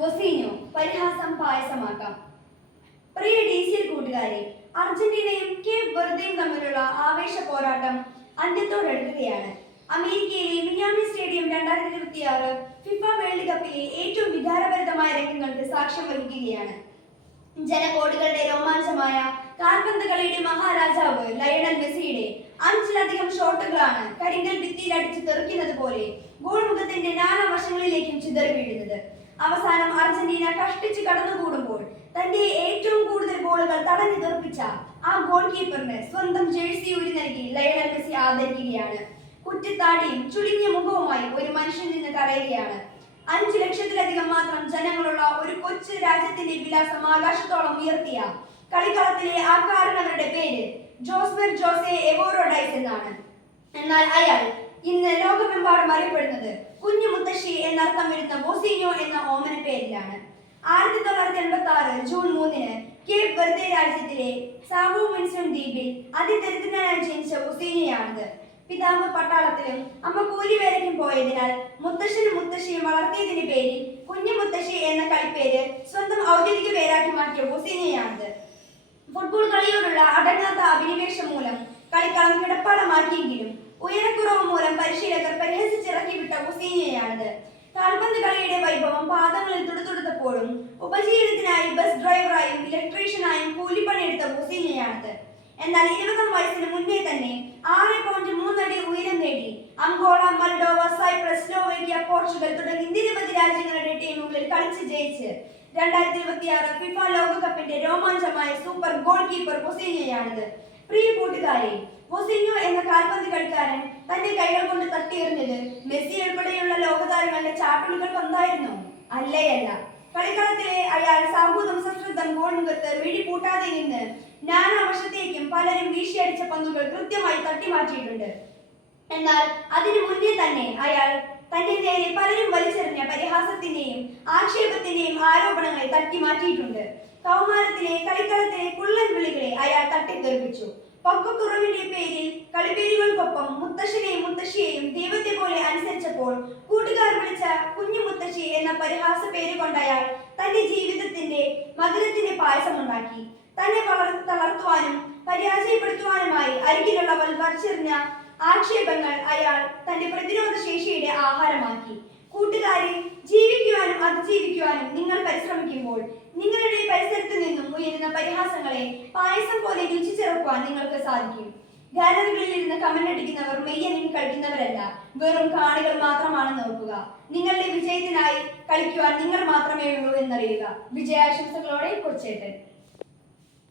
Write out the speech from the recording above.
വൊസീഞ്ഞോ പരിഹാസം പായസമാക്കാം. പ്രിയ ഡീസിൽ കൂട്ടുകാരെ, അർജന്റീനയും കേപ്പ് വെർദയും തമ്മിലുള്ള ആവേശ പോരാട്ടം അന്ത്യത്തോടടുക്കുകയാണ്. അമേരിക്കയിലെ മിയാമി സ്റ്റേഡിയം 2026 ഫിഫ വേൾഡ് കപ്പിലെ ഏറ്റവും വികാരഭരിതമായ രംഗങ്ങൾക്ക് സാക്ഷ്യം വഹിക്കുകയാണ്. ജനകോടികളുടെ രോമാഞ്ചമായ കാൽപന്ത് കളിയുടെ മഹാരാജാവ് ലയണൽ മെസ്സിയുടെ 5ലധികം ഷോട്ടുകളാണ് കരിങ്കൽ ഭിത്തിയിൽ അടിച്ചു തെറിക്കുന്നത് പോലെ ഗോൾ മുഖത്തിന്റെ നാനാവശങ്ങളിലേക്കും ചിതറി വീഴുന്നത്. അവസാനം അർജന്റീന കഷ്ടിച്ച് കടന്നുകൂടുമ്പോൾ തന്റെ ഏറ്റവും കൂടുതൽ ഗോളുകൾ തടഞ്ഞു തെറിപ്പിച്ച ആ ഗോൾ കീപ്പറിന് സ്വന്തം ജേഴ്സി ഊരി നൽകി ലയണൽ മെസ്സി ആദരിക്കുകയാണ്. കുറ്റിത്താടിയും ചുളിഞ്ഞ മുഖവുമായി ഒരു മനുഷ്യൻ നിന്ന് കരയുകയാണ്. 5 ലക്ഷത്തിലധികം മാത്രം ജനങ്ങളുള്ള ഒരു കൊച്ചു രാജ്യത്തിന്റെ വിലാസം ആകാശത്തോളം ഉയർത്തിയ കളിക്കളത്തിലെ ആ കാരണവരുടെ പേര് ജോസ്ബർ ജോസെ എവോറോ ഡൈസ് എന്നാണ്. എന്നാൽ അയാൾ ഇന്ന് ലോകമെമ്പാടും അറിയപ്പെടുന്നത് കുഞ്ഞു മുത്തശ്ശി എന്നർത്ഥം വരുന്ന വൊസീഞ്ഞോ എന്ന ഓമന പേരിലാണ്. 1986 ജൂൺ 3-ന് കേപ്പ് വെർദെ രാജ്യത്തിലെ സാവോ വിൻസൺ ദ്വീപിൽ അതിദരിദ്രനായി ജനിച്ച വൊസീഞ്ഞോയാണിത്. പിതാവ് പട്ടാളത്തിലും അമ്മ കൂലിവേലയ്ക്കും പോയതിനാൽ മുത്തശ്ശനും മുത്തശ്ശിയും വളർത്തിയതിന്റെ പേരിൽ കുഞ്ഞു മുത്തശ്ശി എന്ന കളിപ്പേര് സ്വന്തം ഔദ്യോഗിക പേരാക്കി മാറ്റിയ വൊസീഞ്ഞോയാണിത്. ഫുട്ബോൾ കളിയോടുള്ള അടങ്ങാത്ത അഭിനിവേശം മൂലം കളിക്കളം കിടപ്പാടമാക്കിയെങ്കിലും ഉയരക്കുറവ് മൂലം പരിശീലകർ പരിഹസിച്ചിറക്കി വിട്ട വൊസീഞ്ഞോയാണിത്. കാൽപന്ത് കളിയുടെ വൈഭവം പാദങ്ങളിൽ തുടുത്തുടുത്തപ്പോഴും ഉപജീവനത്തിനായി ബസ് ഡ്രൈവറായും ഇലക്ട്രീഷ്യനായും കൂലിപ്പണിയെടുത്ത വൊസീഞ്ഞോയാണിത്. എന്നാൽ 20-ാം വയസ്സിന് മുന്നേ തന്നെ 6.3 അടി ഉയരം നേടി Angola, Moldova, Cyprus, Slovakia, Portugal തുടങ്ങി നിരവധി രാജ്യങ്ങളുടെ ടീമുകളിൽ കളിച്ച് ജയിച്ച് 2026 ഫിഫ ലോകകപ്പിന്റെ രോമാഞ്ചമായ സൂപ്പർ ഗോൾ കീപ്പർ വൊസീഞ്ഞോയാണിത്. പ്രിയ കൂട്ടുകാരെ, വൊസീഞ്ഞോ എന്ന കാൽപന്ത് കളിക്കാരൻ തന്റെ കൈകൾ കൊണ്ട് തട്ടിയെറിഞ്ഞത് മെസ്സി ഉൾപ്പെടെയുള്ള ലോകതാരങ്ങളുടെ ചാട്ടുളികൾ കൊണ്ടായിരുന്നു? അല്ലേയല്ല. കളിക്കളത്തിലെ അയാൾ സൗഹൃദം സശ്രദ്ധം ഗോൾ മുഖത്ത് മിഴി പൂട്ടാതെ നിന്ന് നാനാവശത്തേക്കും പലരും വീശിയടിച്ച പന്തുകൾ കൃത്യമായി തട്ടിമാറ്റിയിട്ടുണ്ട്. എന്നാൽ അതിനു മുന്നേ തന്നെ അയാൾ തന്റെ നേരെ പലരും വലിച്ചെറിഞ്ഞ പരിഹാസത്തിന്റെയും ആക്ഷേപത്തിന്റെയും ആരോപണങ്ങളെ തട്ടിമാറ്റിയിട്ടുണ്ട്. കൗമാരത്തിലെ കളിക്കളത്തിലെ കുള്ളൻ വിളികളെ അയാൾ തട്ടിത്തെറിപ്പിച്ചു. പൊക്കക്കുറവിന്റെ പേരിൽ കളിപ്പേരുകൾക്കൊപ്പം മുത്തശ്ശനെയും മുത്തശ്ശിയെയും ദൈവത്തെ പോലെ അനുസരിച്ചപ്പോൾ കൂട്ടുകാർ വിളിച്ച കുഞ്ഞു മുത്തശ്ശി എന്ന പരിഹാസ പേര് കൊണ്ടയാൾ തന്റെ ജീവിതത്തിന്റെ മധുരത്തിന്റെ പായസമുണ്ടാക്കി. തന്നെ തളർത്തുവാനും പരാജയപ്പെടുത്തുവാനുമായി അരികിലുള്ളവർ വലിച്ചെറിഞ്ഞ ആക്ഷേപങ്ങൾ അയാൾ തന്റെ പ്രതിരോധ ശേഷിയുടെ ആഹാരമാക്കി. കൂട്ടുകാരെ, ജീവിക്കുവാനും അതിജീവിക്കുവാനും നിങ്ങൾ പരിശ്രമിക്കുമ്പോൾ നിങ്ങളുടെ പരിസരത്ത് നിന്നും ഉയരുന്ന പരിഹാസങ്ങളെ പായസം പോലെ രുചിച്ചേർക്കുവാൻ നിങ്ങൾക്ക് സാധിക്കും. ഗാലറികളിൽ ഇരുന്ന് കമന്റ് അടിക്കുന്നവർ മെയ്യനിൽ കളിക്കുന്നവരല്ല, വെറും കാണികൾ മാത്രമാണെന്ന് ഓർക്കുക. നിങ്ങളുടെ വിജയത്തിനായി കളിക്കുവാൻ നിങ്ങൾ മാത്രമേ ഉള്ളൂ എന്നറിയുക. വിജയാശംസകളോടെ കൊച്ചേട്ടൻ.